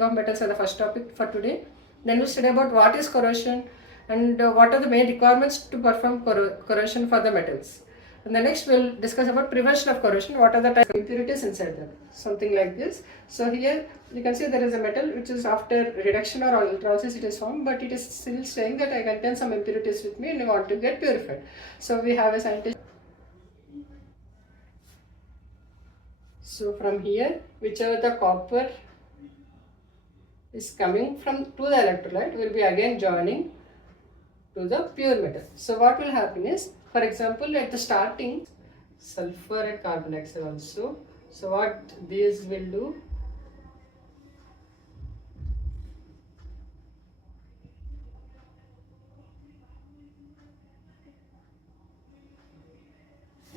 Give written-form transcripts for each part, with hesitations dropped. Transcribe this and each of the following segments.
of metals are the first topic for today. Then we'll study about what is corrosion and what are the main requirements to perform corrosion for the metals. And the next we'll discuss about prevention of corrosion, what are the types of impurities inside them, something like this. So here you can see there is a metal which is after reduction or electrolysis it is formed, but it is still saying that I contain some impurities with me and I want to get purified. So we have a scientist. So from here, whichever the copper is coming from to the electrolyte will be again joining to the pure metal. So what will happen is, for example, at the starting, sulfur and carbon dioxide also. So what these will do,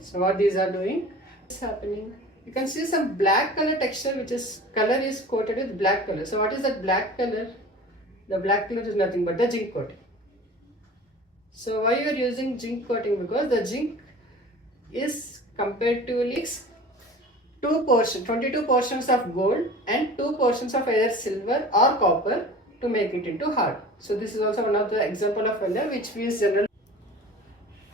so what these are doing is happening. You can see some black color texture, which is color is coated with black color. So what is that black color? The black color is nothing but the zinc coating. So why you are using zinc coating? Because the zinc is comparatively 22 portions of gold and 2 portions of either silver or copper to make it into hard. So this is also one of the example of vendor which we use general.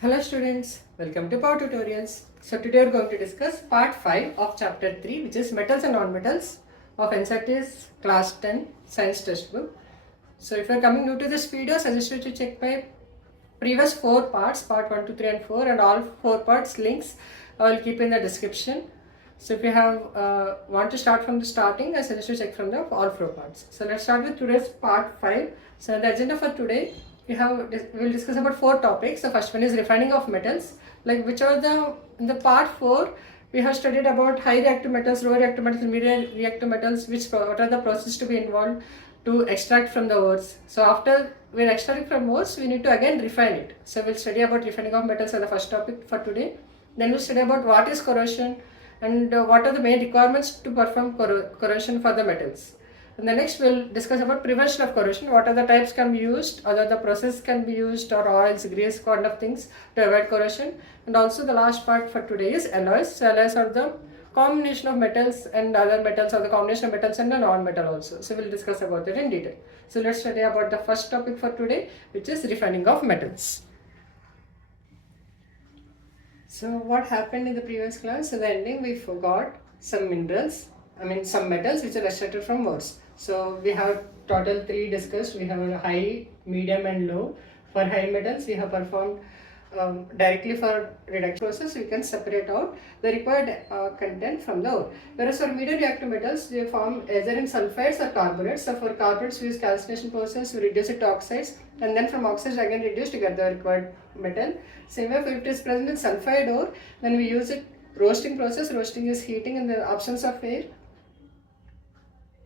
Hello students, welcome to Power Tutorials. So today we are going to discuss part 5 of chapter 3, which is metals and non-metals of NCERT's class 10 science textbook. So if you are coming new to this video, I suggest you to check my previous 4 parts, part 1, 2, 3 and 4, and all 4 parts links I will keep in the description. So if you have want to start from the starting, I suggest you check from the all 4 parts. So let's start with today's part 5. So the agenda for today, we will discuss about 4 topics. The first one is refining of metals, like which are in the part 4 we have studied about high reactive metals, low reactive metals, medium reactive metals, what are the processes to be involved to extract from the ores. So after we're extracting from ores, we need to again refine it. So we'll study about refining of metals as the first topic for today. Then we'll study about what is corrosion and what are the main requirements to perform corrosion for the metals. And the next we'll discuss about prevention of corrosion, what are the types can be used, other the process can be used, or oils, grease, kind of things to avoid corrosion. And also the last part for today is alloys. So alloys are the combination of metals and other metals, or the combination of metals and a non-metal also. So we'll discuss about that in detail. So let's study about the first topic for today, which is refining of metals. So what happened in the previous class? So the ending we forgot some minerals, some metals which are extracted from ores. So we have total 3 discussed. We have a high, medium and low. For high metals we have performed directly for reduction process, we can separate out the required content from the ore. Whereas for medium reactive metals, they form either in sulfides or carbonates. So for carbonates, we use calcination process, we reduce it to oxides, and then from oxides again reduce to get the required metal. Same way, if it is present in sulfide ore, then we use it roasting process. Roasting is heating in the absence of air,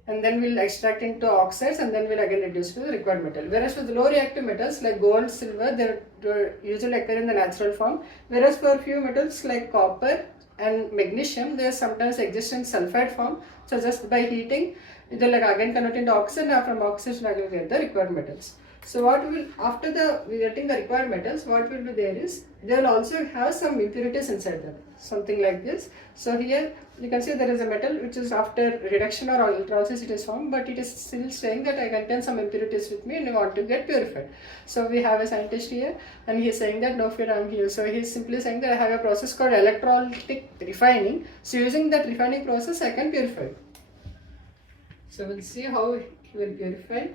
and then we'll extract into oxides, and then we'll again reduce to the required metal. Whereas with low reactive metals like gold, silver, they usually occur in the natural form. Whereas for few metals like copper and magnesium, they sometimes exist in sulfide form. So just by heating, it will again convert into oxide, and from oxide we will get the required metals. So what will, after getting the required metals, what will be there is, they will also have some impurities inside them, something like this. So here you can see there is a metal which is after reduction or electrolysis it is formed, but it is still saying that I contain some impurities with me and I want to get purified. So we have a scientist here and he is saying that no fear, I am here. So he is simply saying that I have a process called electrolytic refining. So using that refining process I can purify. So we'll see how he will purify.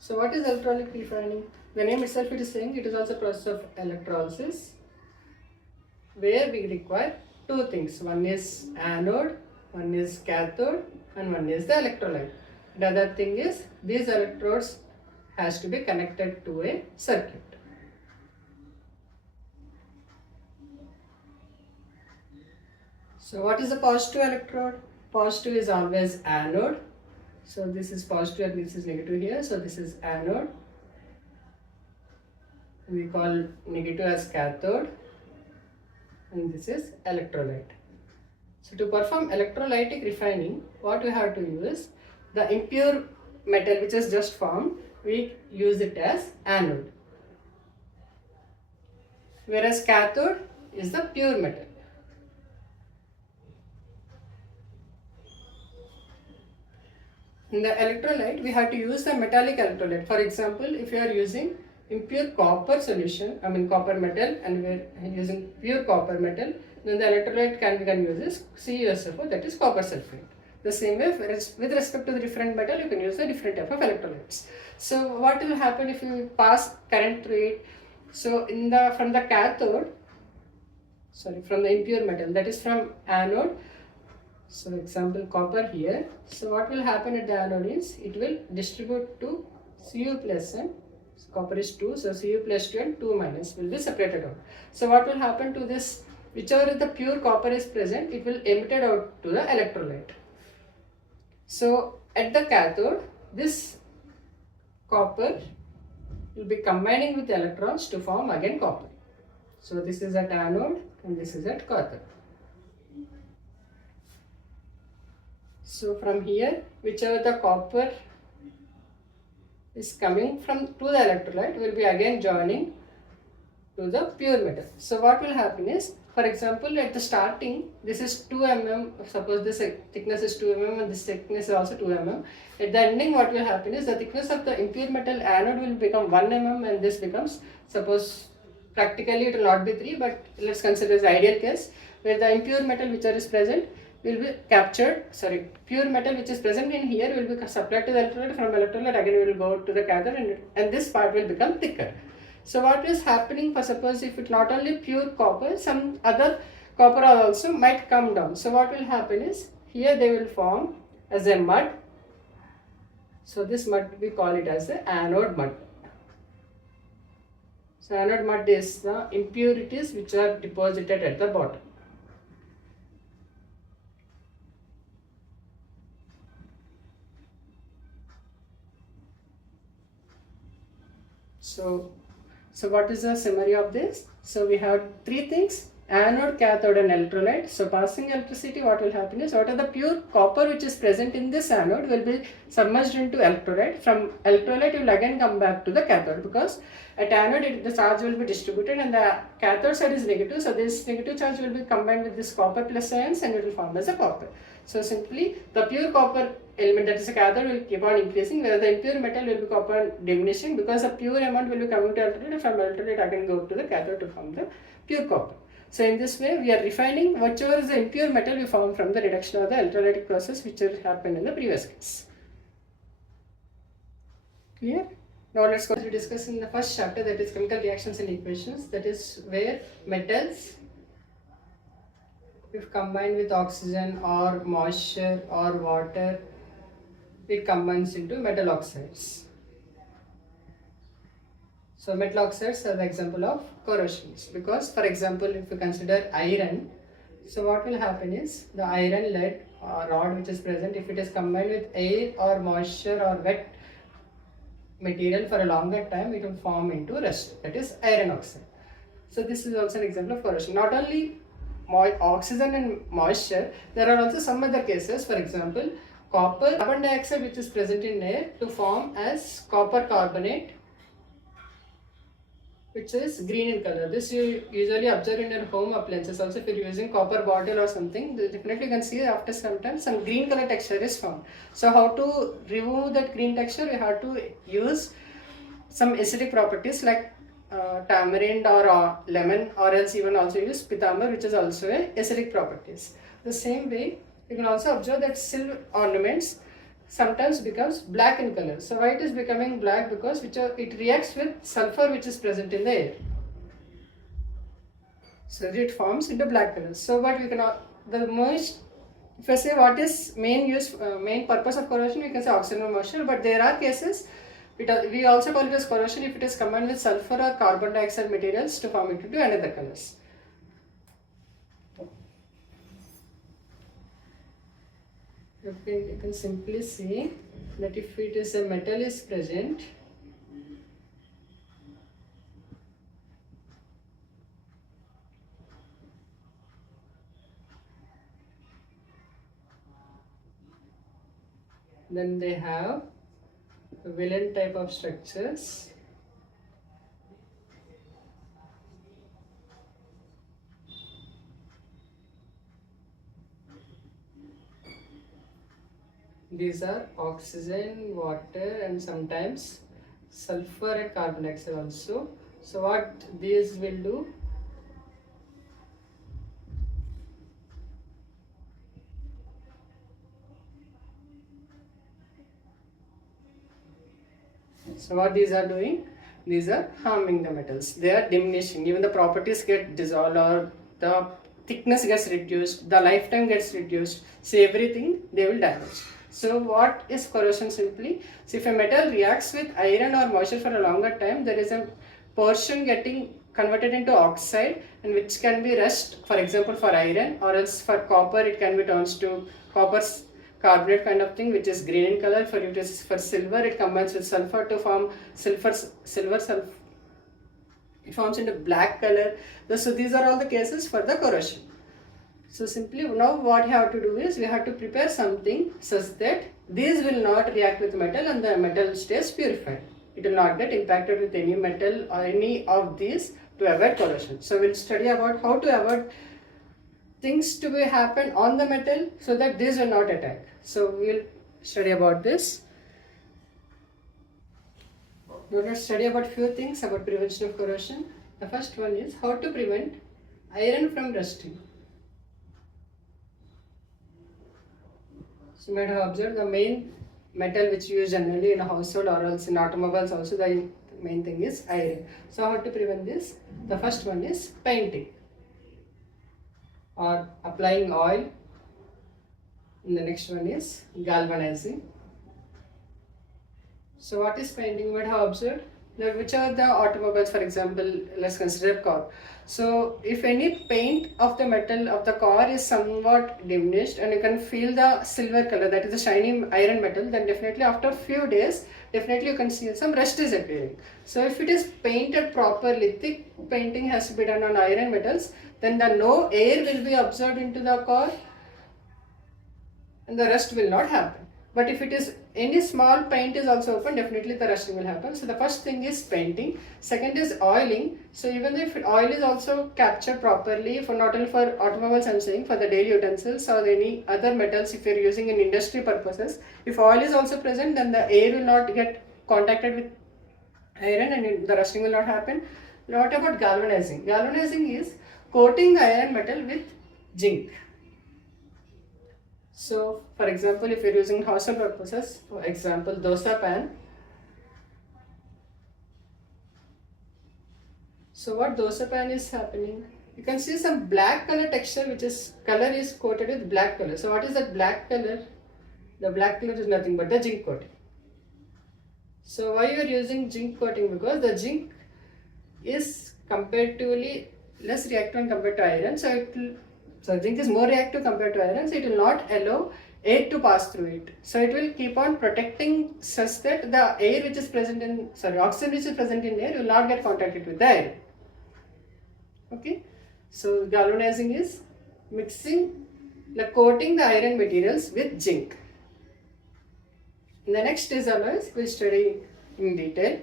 So what is electrolytic refining? The name itself it is saying it is also a process of electrolysis, where we require 2 things. One is anode, one is cathode, and one is the electrolyte. The other thing is these electrodes has to be connected to a circuit. So what is the positive electrode? Positive is always anode. So this is positive and this is negative here. So this is anode. We call negative as cathode. And this is electrolyte. So to perform electrolytic refining, what we have to use, the impure metal which is just formed, we use it as anode. Whereas cathode is the pure metal. In the electrolyte, we have to use the metallic electrolyte. For example, if you are using impure copper solution, I mean copper metal, and we are using pure copper metal, then the electrolyte can use is CuSO4, that is copper sulfate. The same way, with respect to the different metal, you can use the different type of electrolytes. So what will happen if you pass current through it? So from the cathode, from the impure metal, that is from anode. So example copper here. So what will happen at the anode is it will distribute to Cu plus and copper is 2, so Cu plus 2 and 2 minus will be separated out. So what will happen to this? Whichever the pure copper is present, it will emitted out to the electrolyte. So at the cathode, this copper will be combining with electrons to form again copper. So this is at anode and this is at cathode. So from here, whichever the copper is coming to the electrolyte will be again joining to the pure metal. So what will happen is, for example, at the starting, this is 2 mm, suppose this thickness is 2 mm and this thickness is also 2 mm. At the ending, what will happen is the thickness of the impure metal anode will become 1 mm and this becomes, suppose practically it will not be 3, but let's consider as ideal case, where the impure metal which is present will be captured, pure metal which is present in here will be supplied to the electrolyte, from electrolyte again will go to the cathode and this part will become thicker. So what is happening, for suppose if it not only pure copper, some other copper also might come down. So what will happen is, here they will form as a mud. So this mud we call it as the anode mud. So anode mud is the impurities which are deposited at the bottom. So what is the summary of this? So we have 3 things: anode, cathode and electrolyte. So passing electricity, what will happen is, what are the pure copper which is present in this anode will be submerged into electrolyte. From electrolyte it will again come back to the cathode, because at anode the charge will be distributed and the cathode side is negative. So this negative charge will be combined with this copper plus ions and it will form as a copper. So simply the pure copper element, that is a cathode, will keep on increasing, where the impure metal will be keep on diminishing, because the pure amount will be coming to electrolyte, from electrolyte again go to the cathode to form the pure copper. So in this way we are refining whichever is the impure metal we form from the reduction of the electrolytic process which will happen in the previous case. Clear? Now let's go to discuss in the first chapter, that is chemical reactions and equations, that is where metals, if combined with oxygen or moisture or water, it combines into metal oxides. So metal oxides are the example of corrosions, because for example if you consider iron, so what will happen is the iron lead rod which is present, if it is combined with air or moisture or wet material for a longer time, it will form into rust, that is iron oxide. So this is also an example of corrosion. Not only oxygen and moisture, there are also some other cases. For example, carbon dioxide which is present in air to form as copper carbonate, which is green in color. This you usually observe in your home appliances. Also, if you're using copper bottle or something, definitely you can see after some time some green color texture is formed. So how to remove that green texture? We have to use some acidic properties like tamarind or lemon, or else even also use pithambar, which is also a acidic properties. The same way, you can also observe that silver ornaments sometimes becomes black in color. So why it is becoming black? Because it reacts with sulfur which is present in the air. So it forms into black color. So what we can, if I say what is main purpose of corrosion, we can say oxygen or moisture, but there are cases we also call it as corrosion if it is combined with sulfur or carbon dioxide materials to form it into another colors. You can simply see that if it is a metal is present, then they have valent type of structures. These are oxygen, water, and sometimes sulfur and carbon dioxide also. So what these will do? So what these are doing? These are harming the metals. They are diminishing. Even the properties get dissolved, or the thickness gets reduced, the lifetime gets reduced. So everything they will damage. So what is corrosion simply? So if a metal reacts with iron or moisture for a longer time, there is a portion getting converted into oxide, and which can be rust, for example for iron, or else for copper it can be turned to copper carbonate kind of thing, which is green in color. For it is for silver, it combines with sulfur to form silver. It forms into black color. So these are all the cases for the corrosion. So simply now what we have to do is we have to prepare something such that these will not react with metal and the metal stays purified. It will not get impacted with any metal or any of these to avoid corrosion. So we'll study about how to avoid things to be happen on the metal so that these will not attack. So we'll study about this. We're going to study about few things about prevention of corrosion. The first one is how to prevent iron from rusting. So you might have observed the main metal which you use generally in a household or else in automobiles also, the main thing is iron. So how to prevent this? The first one is painting or applying oil. And the next one is galvanizing. So what is painting? You might have observed that which are the automobiles, for example, let's consider car. So if any paint of the metal of the car is somewhat diminished and you can feel the silver color, that is the shiny iron metal, then definitely after a few days, definitely you can see some rust is appearing. So if it is painted properly, thick painting has to be done on iron metals, then no air will be absorbed into the car and the rust will not happen. But if it is any small paint is also open, definitely the rusting will happen. So the first thing is painting. Second is oiling. So even if oil is also captured properly, for not only for automobiles I'm saying, for the daily utensils or any other metals, if you're using in industry purposes, if oil is also present, then the air will not get contacted with iron and the rusting will not happen. What about galvanizing? Galvanizing is coating iron metal with zinc. So, for example, if you're using household purposes, for example, dosa pan. So, what dosa pan is happening? You can see some black color texture, which is color is coated with black color. So, what is that black color? The black color is nothing but the zinc coating. So, why you are using zinc coating? Because the zinc is comparatively less reactive compared to iron. So zinc is more reactive compared to iron, so it will not allow air to pass through it. So it will keep on protecting such that the air which is present in, oxygen which is present in air will not get contacted with the iron. Okay. So galvanizing is mixing, like coating the iron materials with zinc. And the next is alloys, we'll study in detail.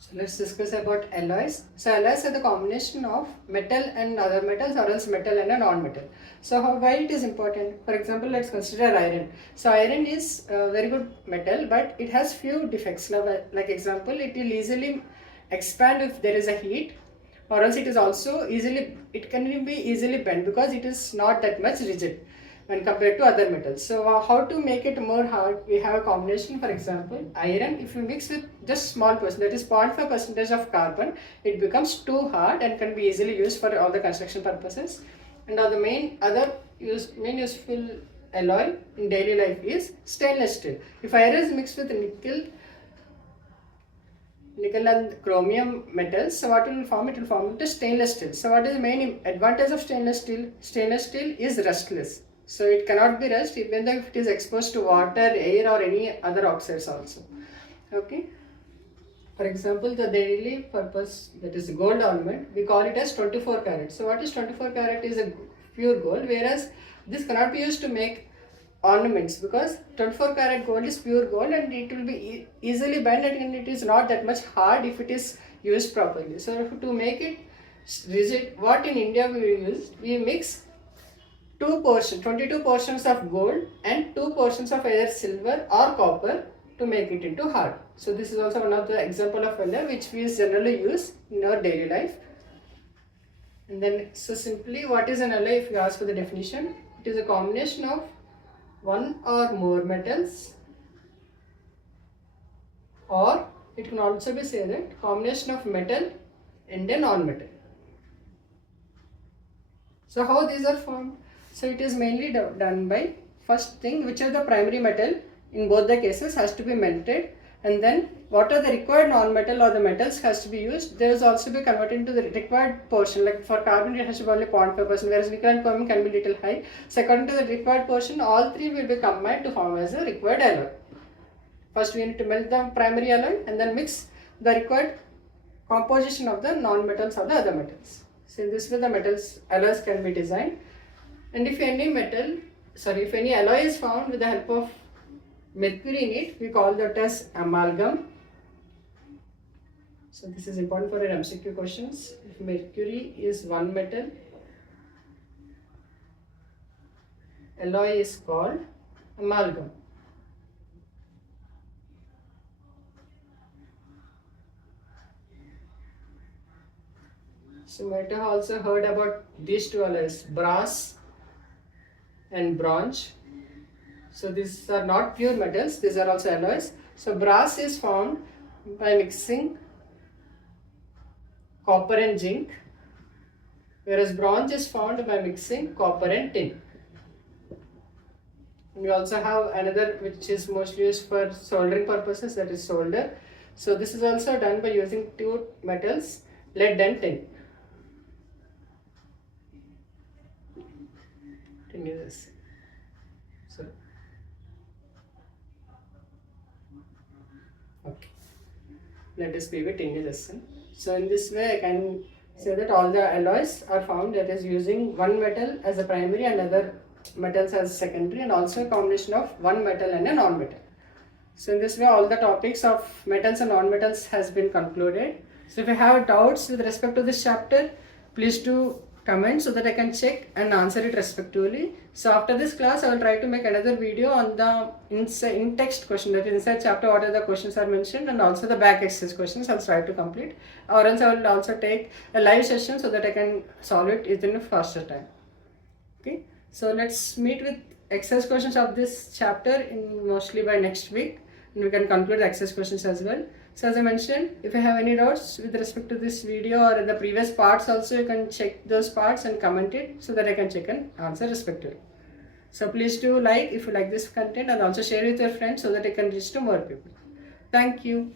So let's discuss about alloys. So alloys are the combination of metal and other metals, or else metal and a non-metal. So why it is important? For example, let's consider iron. So iron is a very good metal, but it has few defects. Like example, it will easily expand if there is a heat, or else it can be easily bent because it is not that much rigid when compared to other metals. So how to make it more hard? We have a combination, for example, iron. If you mix with just small percent, that is 0.5% of carbon, it becomes too hard and can be easily used for all the construction purposes. And the main useful alloy in daily life is stainless steel. If iron is mixed with nickel and chromium metals, so what will form? It will form into stainless steel. So what is the main advantage of stainless steel? Stainless steel is rustless. So it cannot be rust even though if it is exposed to water, air or any other oxides also. Okay. For example, the daily purpose, that is gold ornament, we call it as 24 karat. So what is 24 karat? Is a pure gold, whereas this cannot be used to make ornaments because 24 karat gold is pure gold and it will be easily bent and it is not that much hard if it is used properly. So to make it rigid, what in India we use? We mix 22 portions of gold and 2 portions of either silver or copper to make it into hard. So this is also one of the example of alloy which we generally use in our daily life. And then, so simply, what is an alloy? If you ask for the definition, it is a combination of one or more metals, or it can also be said that combination of metal and a non-metal. So how these are formed? So it is mainly done by, first thing, which is the primary metal in both the cases has to be melted, and then what are the required non-metal or the metals has to be used. There is also be converted into the required portion. Like for carbon it has to be only 0.5%, whereas nickel and chromium can be little high. So according to the required portion, all three will be combined to form as a required alloy. First we need to melt the primary alloy and then mix the required composition of the non-metals or the other metals. So in this way the metals alloys can be designed. And if any alloy is found with the help of mercury in it, we call that as amalgam. So this is important for our MCQ questions. If mercury is one metal, alloy is called amalgam. So you might have also heard about these two alloys, brass and bronze. So these are not pure metals, these are also alloys. So brass is formed by mixing copper and zinc, whereas bronze is formed by mixing copper and tin. And we also have another which is mostly used for soldering purposes, that is solder. So this is also done by using two metals, lead and tin. Tin is okay. Let us be with tin lesson. So in this way I can say that all the alloys are found that is using one metal as a primary and other metals as secondary, and also a combination of one metal and a non-metal. So in this way all the topics of metals and non-metals has been concluded. So if you have doubts with respect to this chapter, please do comment so that I can check and answer it respectively. So after this class I will try to make another video on the in-text question, that is inside chapter what are the questions are mentioned, and also the back exercise questions I will try to complete, or else I will also take a live session so that I can solve it within a faster time. Okay, so let's meet with exercise questions of this chapter in mostly by next week, and we can conclude the exercise questions as well. So as I mentioned, if you have any doubts with respect to this video or in the previous parts also, you can check those parts and comment it so that I can check and answer respectively. So please do like if you like this content, and also share with your friends so that it can reach to more people. Thank you.